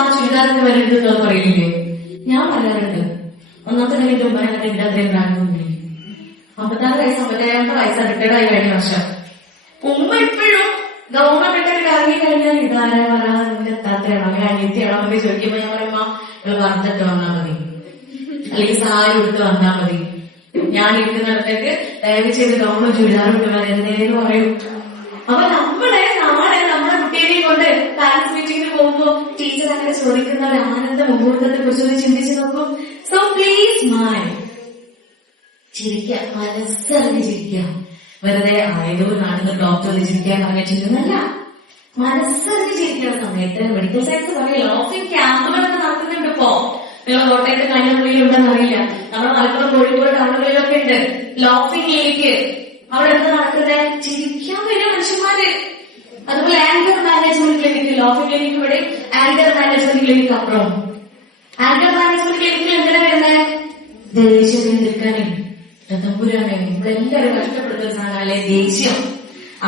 അമ്മ ചുരിദാറിന് വരരുതെന്ന് പറയില്ലേ ഞാൻ പറയാറുണ്ട്. ഒന്നാമത്തെ കാര്യം ദുബായ് എന്റെ അത്രയും പ്രായമൊന്നുമില്ല അമ്പത്താറ് വയസ്സ് അമ്പത്തേഴാമത്തെ വയസ്സ് അടുത്തേടായി കഴിഞ്ഞ വർഷം. ഉമ്മ ഇപ്പോഴും ഒക്കെ ഇറങ്ങി കഴിഞ്ഞാൽ ഇതാരാ പറയാ താത്തയാണോ അങ്ങനെ അനിയത്തിയാണോ എന്നൊക്കെ ചോദിക്കുമ്പോ ഞാൻ പറയുമ്പോ നിങ്ങൾ പറഞ്ഞിട്ട് വന്നാൽ മതി. അല്ലെങ്കിൽ സഹായം എടുത്ത് വന്നാൽ മതി. ഞാൻ ഇരിക്കുന്നിടത്തേക്ക് ദയവ് ചെയ്ത് ഗവൺമെന്റ് ചുരിദാർ എന്തേലും പറയും. അപ്പൊ നമ്മുടെ ടീച്ചർ അങ്ങനെ ചോദിക്കുന്ന ഒരു ആനന്ദ മുഹൂർത്തത്തെ കുറിച്ച് ഒന്ന് ചിന്തിച്ചു നോക്കും. സോ പ്ലീസ് മൈ ചിരിക്കുക മനസ്സറിഞ്ഞ് ചിരിക്കുക. വെറുതെ ആയതോ കാണുന്ന ഡോക്ടർ ചിരിക്കാൻ പറഞ്ഞിട്ടുണ്ടെന്നല്ല മനസ്സറിഞ്ഞ് ചിരിക്കുന്ന സമയത്ത് മെഡിക്കൽ സയൻസ് പറയും ഓഫീസ് ക്യാമ്പുകളൊക്കെ നടത്തുന്നുണ്ട് ഇപ്പോ. നിങ്ങൾ കോട്ടയത്ത് കന്യാകുമാരിയിലുണ്ടെന്ന് അറിയില്ല. നമ്മുടെ മലപ്പുറം കോഴിക്കോട് ടൗണുകളിലൊക്കെ ഉണ്ട്. ലോഫിംഗ് ലേക്ക് അവിടെ എന്താ നടക്കുന്നത് ചിരിക്കാൻ വരുന്ന മനുഷ്യന്മാര്. അതുപോലെ ആങ്കർ മാനേജ്മെന്റ് ക്ലിനിക്കിൽ ലോഫി ക്ലിനിക്ക് ഇവിടെ ആങ്കർ മാനേജ്മെന്റ് ക്ലിനിക്ക് അപ്പുറം. ആങ്കർ മാനേജ്മെന്റ് ക്ലിനിക്കിൽ എന്തിനാ വരുന്നത് ദേഷ്യം നിൽക്കാനേ. തമ്പുരാനെ നമ്മളെല്ലാവരും കഷ്ടപ്പെടുന്ന സാധനമല്ലേ ദേഷ്യം.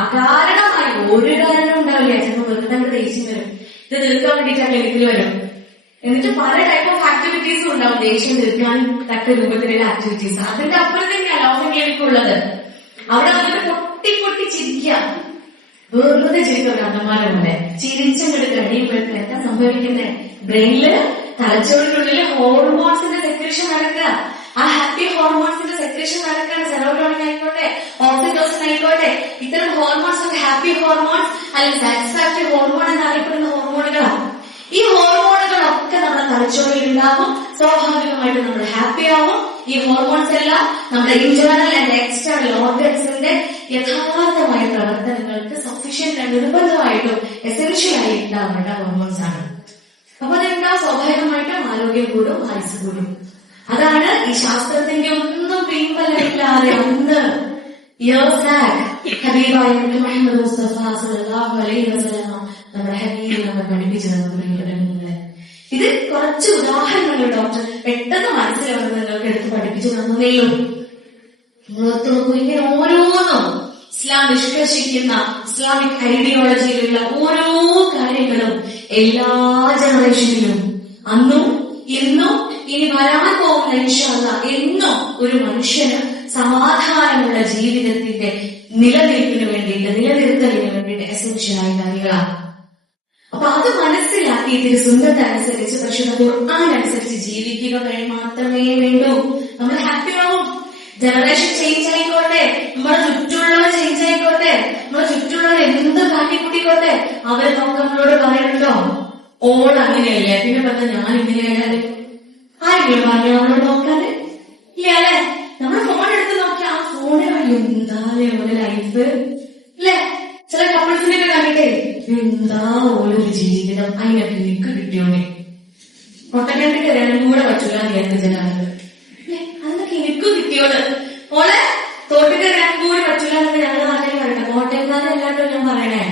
അകാരണമായി ഒരു കാരണം ഉണ്ടാവില്ല. ചിലപ്പോൾ വെറുതെ അങ്ങ് ദേഷ്യം വരും. ഇത് തീർക്കാൻ വേണ്ടിയിട്ടാണ് ക്ലിനിക്കിൽ വരും. എന്നിട്ട് പല ടൈപ്പ് ഓഫ് ആക്ടിവിറ്റീസും ഉണ്ടാവും. ദേഷ്യം തീർക്കാൻ തക്ക രൂപത്തിലുള്ള ആക്ടിവിറ്റീസ് അതിന്റെ അപ്പുറം തന്നെയാണ് ലോകം ക്ലിനിക്കുള്ളത് അവിടെ വന്നിട്ട് പൊട്ടി പൊട്ടി ചിരിക്കുക. വെറുതെ ചിരിക്കുക അമ്മമാരുണ്ട് ചിരിച്ചങ്ങോട്ട് കഴിയുമ്പോഴത്തെ എന്താ സംഭവിക്കുന്നത് ബ്രെയിനിൽ തലച്ചോറിനുള്ളിൽ ഹോർമോൺസിന്റെ സെക്രേഷൻ നടക്കുക. ആ ഹാപ്പി ഹോർമോൺസിന്റെ സെക്രേഷൻ നടക്കുകയാണ്. സെറോട്ടോണിൻ ആയിക്കോട്ടെ ഓക്സിറ്റോസിൻ ആയിക്കോട്ടെ. ഇത്തരം ഹോർമോൺസ് ഒക്കെ ഹാപ്പി ഹോർമോൺസ് അല്ലെങ്കിൽ സാറ്റിസ്ഫാക്ടറി ഹോർമോൺ എന്നറിയപ്പെടുന്ന ഹോർമോണുകളാണ് ഈ ഹോർമോണുകളൊക്കെ നമ്മുടെ തലച്ചോറിൽ ഉണ്ടാകും. സ്വാഭാവികമായിട്ട് നമ്മൾ ഹാപ്പി ആവും. ഈ ഹോർമോൺസ് എല്ലാം നമ്മുടെ ഇന്റേണൽ ആൻഡ് എക്സ്റ്റേണൽ ഓർഗൻസിന്റെ യഥാർത്ഥമായ പ്രവർത്തനങ്ങൾക്ക് സഫീഷ്യന്റ് നിർബന്ധമായിട്ടും എസെൻഷ്യൽ ആയി ഉണ്ടാവേണ്ട ഹോർമോൺസ് ആണ് അപ്പൊ അതെന്താ? സ്വാഭാവികമായിട്ടും ആരോഗ്യം കൂടും ആയുസ് കൂടും. അതാണ് ഈ ശാസ്ത്രത്തിന്റെ ഒന്നും പിൻബലമില്ലാതെ ഒന്ന് ഇത് കുറച്ച് ഉദാഹരണങ്ങൾ ഡോക്ടർ പെട്ടെന്ന് മനസ്സിലാവുന്നത് നിങ്ങൾക്ക് എടുത്ത് പഠിപ്പിച്ചു നോക്കൂ ഇങ്ങനെ ഓരോന്നും ഇസ്ലാം നിഷ്കർഷിക്കുന്ന ഇസ്ലാമിക് ഐഡിയോളജിയിലുള്ള ഓരോ കാര്യങ്ങളും എല്ലാ ജനറേഷനിലും അന്നും ഇന്നും ഇനി വരാൻ പോകുന്ന ഇൻഷാല്ല എന്നും ഒരു മനുഷ്യന് സമാധാനമുള്ള ജീവിതത്തിന്റെ നിലനിൽപ്പിന് വേണ്ടിയിട്ട് നിലനിർത്തലിന് വേണ്ടിയിട്ട് എസെൻഷ്യലായ കാര്യങ്ങളാണ് അപ്പൊ അത് മനസ്സിലാക്കി ഇതിന് സുന്ദരത്തനുസരിച്ച് പക്ഷെ ഖുർആൻ അനുസരിച്ച് ജീവിക്കുക മാത്രമേ വേണ്ടൂ. നമ്മൾ ഹാപ്പി ആവും. ജനറേഷൻ ചേഞ്ച് ആയിക്കോട്ടെ. നമ്മുടെ ചുറ്റുള്ളവർ ചേഞ്ച് ആയിക്കോട്ടെ. നമ്മുടെ ചുറ്റുള്ളവർ എന്ത് കാട്ടിക്കൂട്ടിക്കോട്ടെ അവർ നമ്മളോട് പറയുന്നുണ്ടോ? ഓൾ അങ്ങനെയല്ലേ? പിന്നെ പറഞ്ഞ ഞാൻ ഇങ്ങനെയായാൽ ആരെങ്കിലും പറഞ്ഞു നമ്മളോട് നോക്കാറ് ഇല്ല അല്ലെ? നമ്മുടെ ഫോൺ എടുത്ത് നോക്കി ആ ഫോണിൽ എന്താ നമ്മുടെ ലൈഫ് അല്ലേ ചില കപ്പിൾസിനെ കണ്ടിട്ടേ എന്താ ഓരോ ജീവിതം? അതിനൊക്കെ എനിക്ക് കിട്ടിയോണേ കൊട്ടക്കണ്ടിട്ട് രണ്ടും കൂടെ പറ്റൂല ഞാൻ ജനങ്ങൾ കിട്ടിയോട് മോളെ തോട്ടിട്ട് രണ്ടും കൂടി പറ്റൂല എന്നൊക്കെ ഞങ്ങൾ നാട്ടിൽ പറയട്ടെ. കോട്ടയംകാരെ എല്ലാവരും ഞാൻ പറയണേ.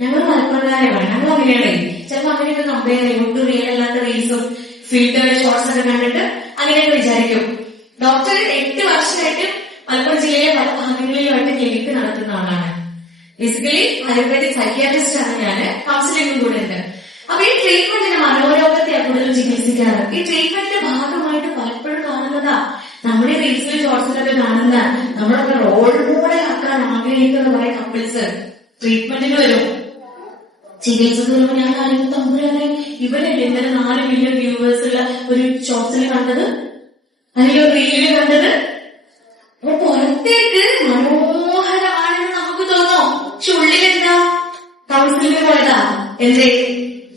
ഞങ്ങൾ മലപ്പുറക്കാരെ ഞങ്ങൾ അങ്ങനെയാണ് ചിലപ്പോ അങ്ങനെയൊക്കെ കമ്പയർ ചെയ്യും. ഒട്ടും റിയൽ അല്ലാത്ത റീൽസും ഫിൽറ്റർ ഷോർട്സ് ഒക്കെ കണ്ടിട്ട് അങ്ങനെയൊക്കെ വിചാരിക്കും. ഡോക്ടർ എട്ട് വർഷമായിട്ട് മലപ്പുറം ജില്ലയിലെ പല ഭാഗങ്ങളിലുമായിട്ട് ക്ലിനിക്ക് നടത്തുന്ന ആളാണ്. ബേസിക്കലി ആയുർവേദിക് സൈക്യാട്രിസ്റ്റ് ആണ് ഞാൻ കൗൺസിലിംഗും കൂടെ ഉണ്ട്. അപ്പൊ ഈ ട്രീറ്റ്മെന്റിന് മനോരോഗത്തെ കൂടുതൽ ചികിത്സിക്കാറ്. ഈ ട്രീറ്റ്മെന്റിന്റെ ഭാഗമായിട്ട് പലപ്പോഴും കാണുന്നതാ നമ്മുടെ റീൽസിലും ഷോർട്സിലൊക്കെ കാണുന്ന നമ്മളൊക്കെ റോൾ മോഡൽ ആക്കാൻ ആഗ്രഹിക്കുന്ന കുറെ കപ്പിൾസ് ട്രീറ്റ്മെന്റിന് വരും. വരുമ്പോ ഞാൻ കാണിക്കുന്ന തമ്പുരാനെ ഇവിടെ ഇന്നലെ നാല് മില്യൺ വ്യൂവേഴ്സ് ഉള്ള ഒരു ഷോർട്സിൽ കണ്ടത്? അല്ലെങ്കിൽ ഒരു റീലിൽ കണ്ടത്? അപ്പൊ പുറത്തേക്ക് മനോഹരമാണെന്ന് നമുക്ക് തോന്നോ? പക്ഷെ ഉള്ളിലെന്താ? കൗൺസിലിംഗ് പോയതാ. എന്തേ?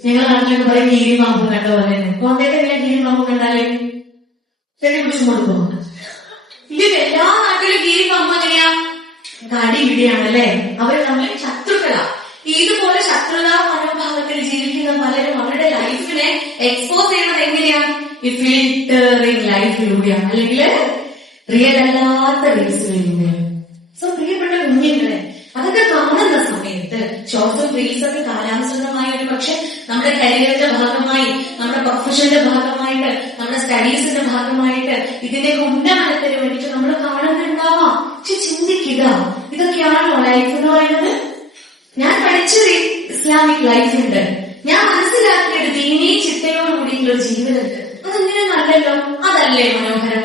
ഞങ്ങൾ നാട്ടിലൊക്കെ പറയും ഗീരി മാമ്പ് കണ്ട പോലെ കോട്ടയത്ത് എങ്ങനെ ഗീരി മാമ്പ് കണ്ടാലേ? ചെറിയ കുറിച്ചും കൊടുക്കും കടി ഇടിയാണല്ലേ അവർ തമ്മിൽ ശത്രുക്കളാ. ഇതുപോലെ ശത്രുതാ മനോഭാവത്തിൽ ജീവിക്കുന്ന പലരും അവരുടെ ലൈഫിനെ എക്സ്പോസ് ചെയ്യുന്നത് എങ്ങനെയാണ് ഈ ഫിൽറ്ററിംഗ് ലൈഫിലൂടെയാണ് അല്ലെങ്കിൽ റിയൽ അല്ലാത്ത റീൽസിലൂടെ സോ പ്രിയപ്പെട്ട കുഞ്ഞുങ്ങളെ അതൊക്കെ കാണുന്ന സമയത്ത് ഷോർട്സും റീൽസൊക്കെ കാലാനുസൃതമായ ഒരു പക്ഷെ നമ്മുടെ കരിയറിന്റെ ഭാഗമായി നമ്മുടെ പ്രൊഫഷന്റെ ഭാഗമായിട്ട് നമ്മുടെ സ്റ്റഡീസിന്റെ ഭാഗമായിട്ട് ഇതിന്റെ ഉന്നമനത്തിന് വേണ്ടിയിട്ട് നമ്മൾ കാണുന്നുണ്ടാവാം. പക്ഷെ ചിന്തിക്കുക ഇതൊക്കെയാണോ ലൈഫ് എന്ന് പറയുന്നത്. ഞാൻ പഠിച്ചൊരു ഇസ്ലാമിക് ലൈഫ് ഉണ്ട്. ഞാൻ മനസ്സിലാക്കിയത് ദീനീ ചിട്ടയോട് കൂടിയുള്ള ജീവിതമുണ്ട്. അതെങ്ങനെ നല്ലല്ലോ? അതല്ലേ മനോഹരം?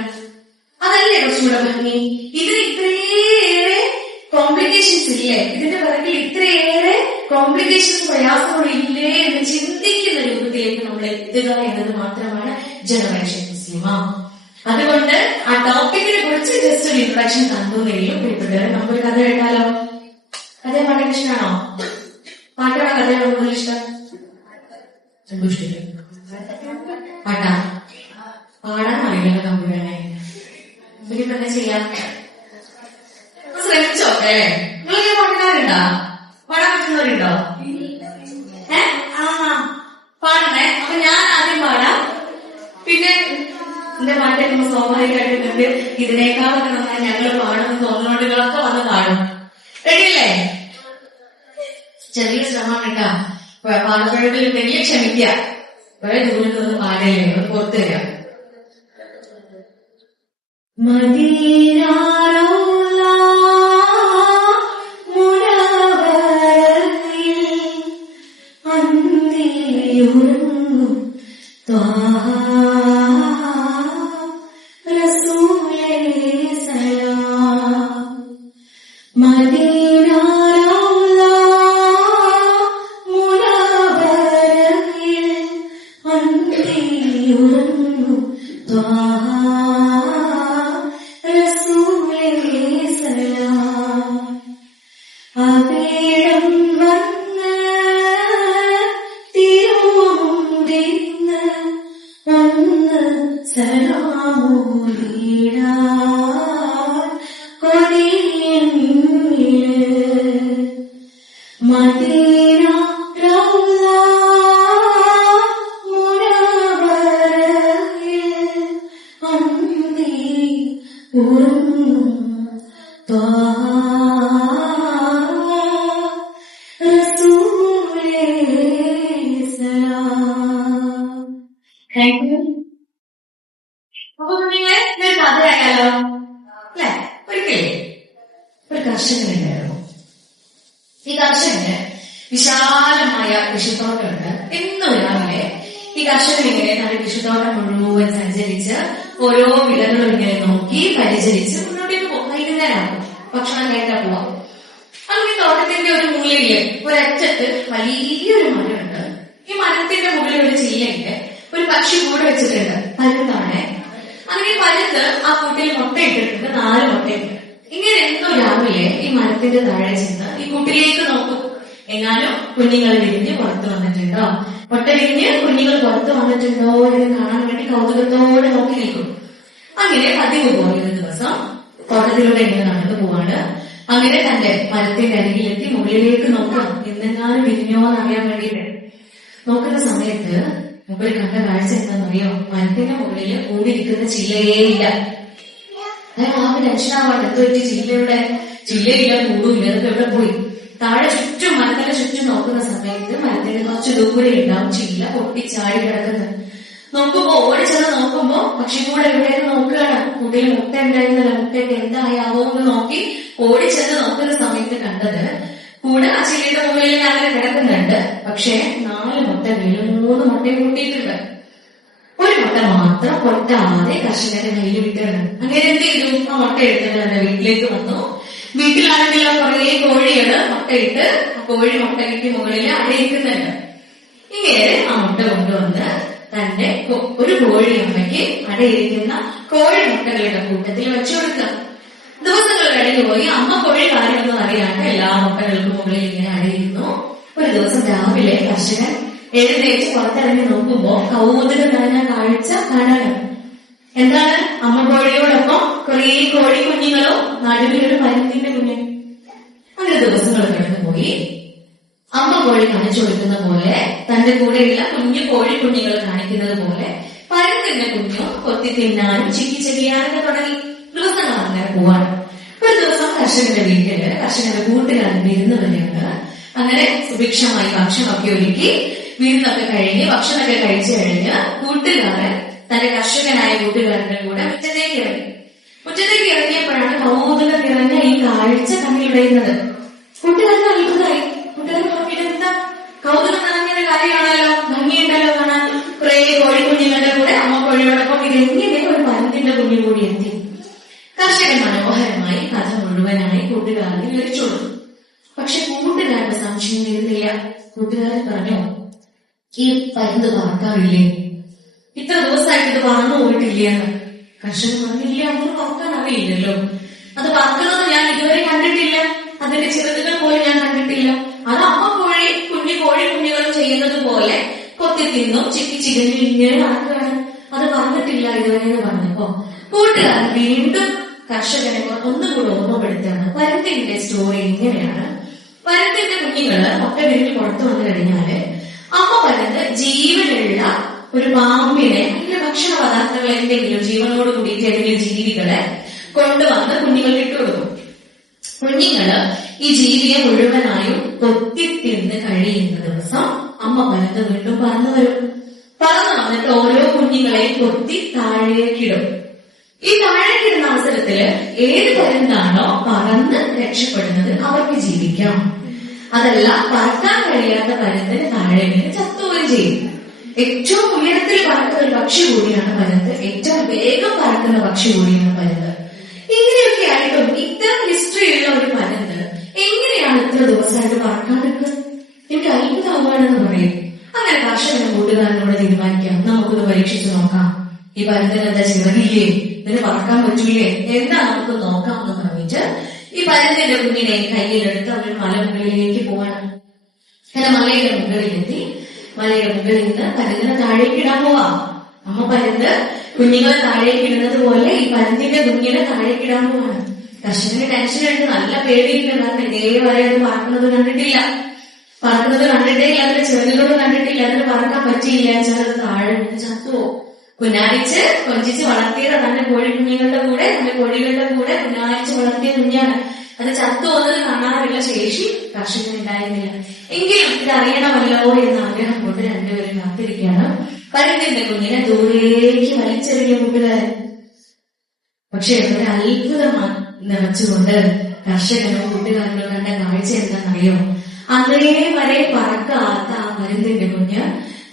അതല്ലേ കുറച്ചുകൂടെ ഭംഗി? ഇതിന് ഇത്രയേറെ കോംപ്ലിക്കേഷൻസ് ഇല്ലേ? ഇതിന്റെ പിറകിൽ ഇത്രയേറെ കോംപ്ലിക്കേഷൻസ് പ്രയാസങ്ങളും ഇല്ലേ എന്ന് ചിന്തിക്കുന്ന രൂപത്തിലേക്ക് നമ്മൾ എത്തുക എന്നത് മാത്രമാണ് ജനറേഷൻ മുസ്ലിമ. അതുകൊണ്ട് ആ ജസ്റ്റ് ഒരു ഇൻട്രഡക്ഷൻ തന്നു കഴിയും പ്രിയപ്പെട്ടവരെ നമുക്കൊരു കഥ കേട്ടാലോ? കഥ ഇഷ്ടമാണോ പാട്ടാണോ കഥയാണോ കൂടുതൽ ഇഷ്ടം? പാട്ടാ? പാടാൻ അറിയില്ല എന്താ ചെയ്യാം. ശ്രമിച്ചോട്ടെ നിങ്ങൾ പാടുന്നവരുണ്ടോ പാടുമ്പോഴത്തിലുണ്ടെങ്കിൽ ക്ഷമിക്കുക. ക്ഷമിക്ക ദൂരത്ത് നിന്ന് ആരെയും ഒന്ന് പുറത്തു വരാം മദീനാറൗള Ah. ഈ കർഷകന് വിശാലമായ കൃഷിത്തോട്ടമുണ്ട് എന്നും രാവിലെ ഈ കർഷകൻ ഇങ്ങനെ തന്റെ കൃഷിത്തോട്ടം മുഴുവൻ സഞ്ചരിച്ച് ഓരോ വിളകളും ഇങ്ങനെ നോക്കി പരിചരിച്ച് മുന്നോട്ടേക്ക് പോകും. വൈകുന്നേരമാകും. ഭക്ഷണം കഴിക്കാൻ പോവാം. അങ്ങനെ തോട്ടത്തിന്റെ ഒരു മൂലയിൽ ഒരറ്റത്ത് വലിയൊരു മരമുണ്ട്. ഈ മരത്തിന്റെ മുകളിൽ ഒരു ചില്ലയിൽ ഒരു പക്ഷി കൂടെ വെച്ചിട്ടുണ്ട്. പരുത്താണ് അങ്ങനെ പരുത്ത് ആ കൂട്ടിൽ മുട്ടയിട്ടിട്ടുണ്ട് നാല് മുട്ടയുണ്ട്. എന്തോ രാവിലെ ഈ മരത്തിന്റെ താഴെ ചെന്ന് ഈ കുട്ടിലേക്ക് നോക്കും. എങ്ങാനും കുഞ്ഞുങ്ങൾ വിരിഞ്ഞ് പുറത്തു വന്നിട്ടുണ്ടോ? മുട്ട വിരിഞ്ഞ് കുഞ്ഞുങ്ങൾ പുറത്തു വന്നിട്ടുണ്ടോ എന്ന് കാണാൻ വേണ്ടി കൗതുകത്തോടെ നോക്കി നിൽക്കും. അങ്ങനെ പതിവ് പോലെ ഒരു ദിവസം തോട്ടത്തിലൂടെ ഇങ്ങനെ നടന്നു പോവാണ്. അങ്ങനെ തന്റെ മരത്തിന്റെ അരികിലെത്തി മുകളിലേക്ക് നോക്കാം എന്തെങ്കിലും വിരിഞ്ഞോ എന്നറിയാൻ വേണ്ടിയിട്ട്. നോക്കുന്ന സമയത്ത് മുകളിൽ കണ്ട കാഴ്ച എന്താണെന്നറിയോ? മരത്തിന്റെ മുകളിൽ കൂടിയിരിക്കുന്ന ചില്ലയേ ഞാൻ ആകെ ടെൻഷനാവാണ്ട് എന്ത് പറ്റി? ജില്ലയുടെ ജില്ലയില്ല കൂടുമില്ല അതൊക്കെ എവിടെ പോയി? താഴെ ചുറ്റും മരത്തിന്റെ ചുറ്റും നോക്കുന്ന സമയത്ത് മരത്തിന്റെ കുറച്ച് ദൂരെ ഉണ്ടാവും ചില്ല പൊട്ടിച്ചാടി കിടക്കുന്നത്. നോക്കുമ്പോ ഓടി ചെന്ന് നോക്കുമ്പോ പക്ഷി കൂടെ എവിടെയെന്ന് നോക്കുകയാണ്. കൂടുതൽ മുട്ട ഉണ്ടായിരുന്നില്ല മുട്ടയൊക്കെ എന്തായാവോ എന്ന് നോക്കി ഓടി ചെന്ന് നോക്കുന്ന സമയത്ത് കണ്ടത് കൂടെ ആ ചില്ലയുടെ മുകളിൽ അങ്ങനെ കിടക്കുന്നുണ്ട്. പക്ഷെ നാല് മുട്ട വീണ് മൂന്ന് മുട്ടയും കൂട്ടിയിട്ടുണ്ട്. മുട്ട മാത്രം പൊട്ടാതെ കർഷകന്റെ കയ്യിൽ വിട്ടാണ് അങ്ങനെ എന്ത് ചെയ്തു? ആ മുട്ട എടുത്തിട്ട് തന്റെ വീട്ടിലേക്ക് വന്നു. വീട്ടിലാണെങ്കിൽ കുറേ കോഴികൾ മുട്ടയിട്ട് കോഴി മുട്ടയ്ക്ക് മുകളിൽ അടയിരിക്കുന്നുണ്ട് ഇങ്ങനെ ആ മുട്ട കൊണ്ടുവന്ന് തന്റെ ഒരു കോഴി അമ്മയ്ക്ക് അടയിരിക്കുന്ന കോഴി മുട്ടകളുടെ കൂട്ടത്തിൽ വെച്ചു കൊടുക്കുക. പോയി. അമ്മ കോഴി കാര്യമൊന്നും അറിയാണ്ട് എല്ലാ മുട്ടകൾക്കും മുകളിൽ ഇങ്ങനെ അടയിരുന്നു ഒരു ദിവസം രാവിലെ കർഷകൻ എഴുന്നേറ്റ് പുറത്തിറങ്ങി നോക്കുമ്പോ കൗതുകം നിറഞ്ഞ കാഴ്ച കാണാണ് എന്താണ് അമ്മ കോഴിയോടൊപ്പം കുറേ കോഴി കുഞ്ഞുങ്ങളോ നടുവിലൊരു മരുന്നിന്റെ കുഞ്ഞ് അങ്ങനെ ദിവസങ്ങൾ കടന്നുപോയി. അമ്മ കോഴി കാണിച്ചു കൊടുക്കുന്ന പോലെ തന്റെ കൂടെയുള്ള കുഞ്ഞു കോഴി കുഞ്ഞുങ്ങൾ കാണിക്കുന്നത് പോലെ പരത്തിന്റെ കുഞ്ഞു കൊത്തി തിന്നാനും ചിക്കി ചെറിയാനൊക്കെ തുടങ്ങി. ദിവസങ്ങൾ അങ്ങനെ പോവാണ്. ഒരു ദിവസം കർഷകന്റെ വീട്ടിൽ കർഷകന്റെ കൂട്ടുകാരൻ വിരുന്ന് അങ്ങനെ സുഭിക്ഷമായി ഭക്ഷണമൊക്കെ ഒരുക്കി വിരുന്നൊക്കെ കഴിഞ്ഞ് ഭക്ഷണമൊക്കെ കഴിച്ചു കഴിഞ്ഞ് കൂട്ടുകാരൻ തന്റെ കർഷകനായ കൂട്ടുകാരന്റെ കൂടെ മുറ്റത്തേക്ക് ഇറങ്ങി. മുറ്റത്തേക്ക് ഇറങ്ങിയപ്പോഴാണ് കൗതുകം നിറഞ്ഞ ഈ കാഴ്ച കണ്ണിലുടയുന്നത് കൂട്ടുകാരൻ അത്ഭുതമായി കൂട്ടുകാരൻ എന്താ? കൗതുകം നിറഞ്ഞ കാര്യം കാര്യമാണല്ലോ. ഭംഗിയുണ്ടല്ലോ കാണാൻ. കുറെ കോഴിക്കുഞ്ഞുങ്ങളുടെ കൂടെ അമ്മ കോഴിയോടൊപ്പം ഇതെങ്ങനെ ഒരു പരുന്തിന്റെ കുഞ്ഞു കൂടി എത്തി കർഷകൻ മനോഹരമായി കഥ മുഴുവനായി കൂട്ടുകാരന് വിവരിച്ചു കൊടുത്തു പക്ഷെ കൂട്ടുകാരുടെ സംശയം തീർന്നില്ല കൂട്ടുകാരൻ പറഞ്ഞു ഈ പരുന്ത് പറക്കാറില്ലേ ഇത്ര ദിവസമായിട്ട് ഇത് പറന്നു പോയിട്ടില്ല? കർഷകൻ പറഞ്ഞില്ല അങ്ങനെ പറക്കാൻ അറിയില്ലല്ലോ. അത് പറക്കുന്നത് ഞാൻ ഇതുവരെ കണ്ടിട്ടില്ല. അതിന്റെ ചെറുതുകൾ പോലും ഞാൻ കണ്ടിട്ടില്ല. അത് അമ്മ കോഴി കുഞ്ഞു കോഴി കുഞ്ഞുകൾ ചെയ്യുന്നത് പോലെ കൊത്തി തിന്നും ചിക്കി ചികഞ്ഞു ഇങ്ങനെ നടക്കുകയാണ്. അത് പറഞ്ഞിട്ടില്ല ഇതുവരെ എന്ന് പറഞ്ഞപ്പോ കൂട്ടുകാർ വീണ്ടും കർഷകനെ ഒന്നുകൂടെ ഓർമ്മപ്പെടുത്തുകയാണ്. പരുത്തിന്റെ സ്റ്റോറി ഇങ്ങനെയാണ്. പരുത്തിന്റെ കുഞ്ഞുങ്ങൾ ഒക്കെ വീട്ടിൽ കൊടുത്തു വന്നു കഴിഞ്ഞാൽ അമ്മ പരുന്ത് ജീവനുള്ള ഒരു പാമ്പിനെ അല്ലെങ്കിൽ ഭക്ഷണ പദാർത്ഥങ്ങൾ എന്തെങ്കിലും ജീവനോട് കൂടിയിട്ട് ഏതെങ്കിലും ജീവികളെ കൊണ്ടുവന്ന് കുഞ്ഞുങ്ങൾക്ക് ഇട്ടുകൊടുക്കും കുഞ്ഞുങ്ങൾ ഈ ജീവിയെ മുഴുവനായും കൊത്തി തിന്ന് കഴിയുന്ന ദിവസം അമ്മ പരുന്ത് വീണ്ടും പറന്നു വരും പറന്നു വന്നിട്ട് ഓരോ കുഞ്ഞുങ്ങളെയും കൊത്തി താഴേക്കിടും. ഈ താഴേക്കിടുന്ന അവസരത്തിൽ ഏത് പരുന്താണോ പറന്ന് രക്ഷപ്പെടുന്നത് അവർക്ക് ജീവിക്കാം. അതല്ല പറക്കാൻ കഴിയാത്ത പരുന്തിന് താഴെ വീണ് ചത്തുകയും ചെയ്യും. ഏറ്റവും ഉയരത്തിൽ പറക്കുന്ന ഒരു പക്ഷി കൂടിയാണ് പരുന്ത് ഏറ്റവും വേഗം പറക്കുന്ന പക്ഷി കൂടിയാണ് പരുന്ത് ഇങ്ങനെയൊക്കെ ആയിട്ടും ഇത്തരം ഹിസ്റ്ററി ഉള്ള ഒരു പരുന്ത് എങ്ങനെയാണ് ഇത്ര ദിവസമായിട്ട് പറക്കാതിരുന്നത് എനിക്ക് അത്ഭുതമാണെന്ന് പറയും അങ്ങനെ കർഷകനും കൂട്ടുകാരനോട് തീരുമാനിക്കാം നമുക്കൊന്ന് പരീക്ഷിച്ചു നോക്കാം ഈ പരുന്തിന് എന്താ ചിറകില്ലേ ഇതിന് പറക്കാൻ പറ്റൂലേ എന്താ നമുക്ക് നോക്കാം എന്ന് പറഞ്ഞിട്ട് ഈ പരുന്തിന്റെ കുഞ്ഞിനെ കയ്യിലെടുത്ത് അവർ മലമുകളിലേക്ക് പോവാണ്. അങ്ങനെ മലയുടെ മുകളിലെത്തി. മലയുടെ മുകളിൽ നിന്ന് പരുന്തിനെ താഴേക്ക് ഇടാൻ പോവാ. അമ്മ പരുന്ത് കുഞ്ഞുങ്ങളെ താഴേക്ക് ഇടുന്നത് പോലെ ഈ പരുന്തിന്റെ കുഞ്ഞിനെ താഴേക്ക് ഇടാൻ പോവാണ്. കർഷകന് ടെൻഷൻ എടുത്ത് നല്ല പേടിയില്ല കാരണം ഇതേവരെ അത് പറക്കുന്നത് കണ്ടിട്ടില്ല. പറക്കുന്നത് കണ്ടിട്ടേ ഇല്ല. അതിന്റെ ചെറുതിലൂടെ കണ്ടിട്ടില്ല. അതിന് പറക്കാൻ പറ്റിയില്ല. ചിലത് താഴെ ചത്തുവോ? കുഞ്ഞാരിച്ച് കൊഞ്ചിച്ച് വളർത്തിയത് കോഴി കുഞ്ഞുങ്ങളുടെ കൂടെ തന്റെ കോഴികളുടെ കൂടെ കുഞ്ഞാരിച്ച് വളർത്തിയ കുഞ്ഞാണ്. അത് ചത്തു വന്നത് കാണാനുള്ള ശേഷി കർഷകനുണ്ടായിരുന്നില്ല എങ്കിലും ഇത് അറിയണമല്ലോ എന്ന ആഗ്രഹം കൊണ്ട് രണ്ടുപേരും കാത്തിരിക്കുകയാണ്. പരുന്തിന്റെ കുഞ്ഞിനെ ദൂരേക്ക് വലിച്ചെറിയ കൂട്ടുകാരൻ. പക്ഷെ ഒരു അത്ഭുതമാണ് നിറച്ചുകൊണ്ട് കർഷകനും കൂട്ടുകാരനും കണ്ട കാഴ്ച എന്താണെന്നറിയോ? അതേ വരെ പറക്കാത്ത ആ മരുന്നിന്റെ കുഞ്ഞ്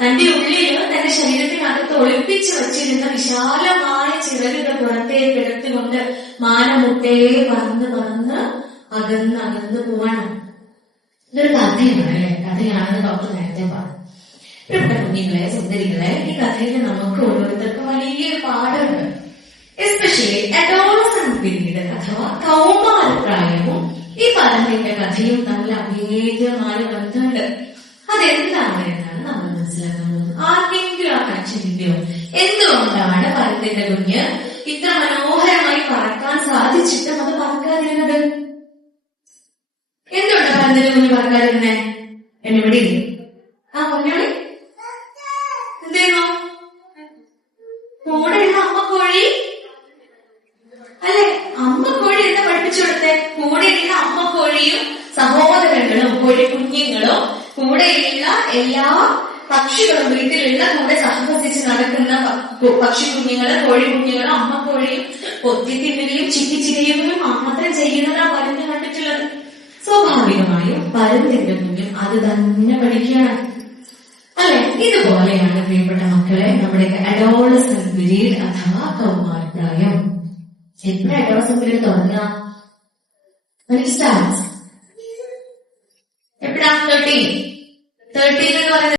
തന്റെ ഉള്ളിൽ തന്റെ ശരീരത്തിനകത്ത് ഒളിപ്പിച്ചു വെച്ചിരുന്ന വിശാലമായ ചിറകിന്റെ പുറത്തേക്ക് എടുത്തുകൊണ്ട് മാനമുട്ടേ പറന്ന് പറന്ന് അകന്ന് അകന്ന് പോവാണ്. ഇതൊരു കഥയാണ് അല്ലെ കഥയാണെന്ന് ഡോക്ടർ നേരത്തെ പറഞ്ഞു. ഇവിടെ കുഞ്ഞുങ്ങളെ സുന്ദരികളെ. ഈ കഥയിൽ നമുക്ക് ഓരോരുത്തർക്കും വലിയൊരു പാഠമുണ്ട്. അഥവാ കൗമാരപ്രായവും ഈ പറഞ്ഞ കഥയും നല്ല അഭേദ്യമായ ബന്ധമുണ്ട്. അതെന്താണ് എന്നാണ് നമ്മൾ മനസ്സിലാക്കുന്നത് ആർക്കെങ്കിലും ആ കണക്ഷൻ കിട്ടിയോ എന്തുകൊണ്ടാണ് പറത്തിന്റെ കുഞ്ഞ് ഇത്ര മനോഹരമായി പറക്കാൻ സാധിച്ചിട്ടും അത് പറക്കാതിരുന്നത്? എന്തുകൊണ്ടാണ് പരന്തിന്റെ കുഞ്ഞ് പറക്കാതിരുന്നേ? എന്നെവിടെ ഇല്ലേ ആ പറഞ്ഞോളി എന്തേനോ കൂടെയുള്ള അമ്മ കോഴി അല്ലെ അമ്മ കോഴി എന്താ പഠിപ്പിച്ചു കൊടുത്തേ കൂടെയുള്ള അമ്മ കോഴിയും സഹോദരങ്ങളും കോഴി കുഞ്ഞുങ്ങളും കൂടെയുള്ള എല്ലാ പക്ഷികളും വീട്ടിലുള്ള കൂടെ സഹവസിച്ച് നടക്കുന്ന പ- പക്ഷി കുഞ്ഞുങ്ങൾ കോഴി കുഞ്ഞുങ്ങളും അമ്മ കോഴിയും കൊത്തി തിന്നുകയും ചിക്കി ചിരിയുകയും മാത്രം ചെയ്യുന്നതാ പരുന്ന് കണ്ടിട്ടുള്ളത്. സ്വാഭാവികമായും പരുന്തിന്റെ കുഞ്ഞും അത് തന്നെ പഠിക്കുകയാണ്. അല്ലെ? ഇതുപോലെയാണ് പ്രിയപ്പെട്ട മക്കളെ നമ്മുടെ അഡോളസൻ പീരീഡ് അഥവാ കൗമാരപ്രായം എപ്പോഴും അഡോളസൻ പീരീഡ് തുടങ്ങുക എപ്പോഴാണ് തേർട്ടീൻ തേർട്ടീൻ എന്ന് പറയുന്നത്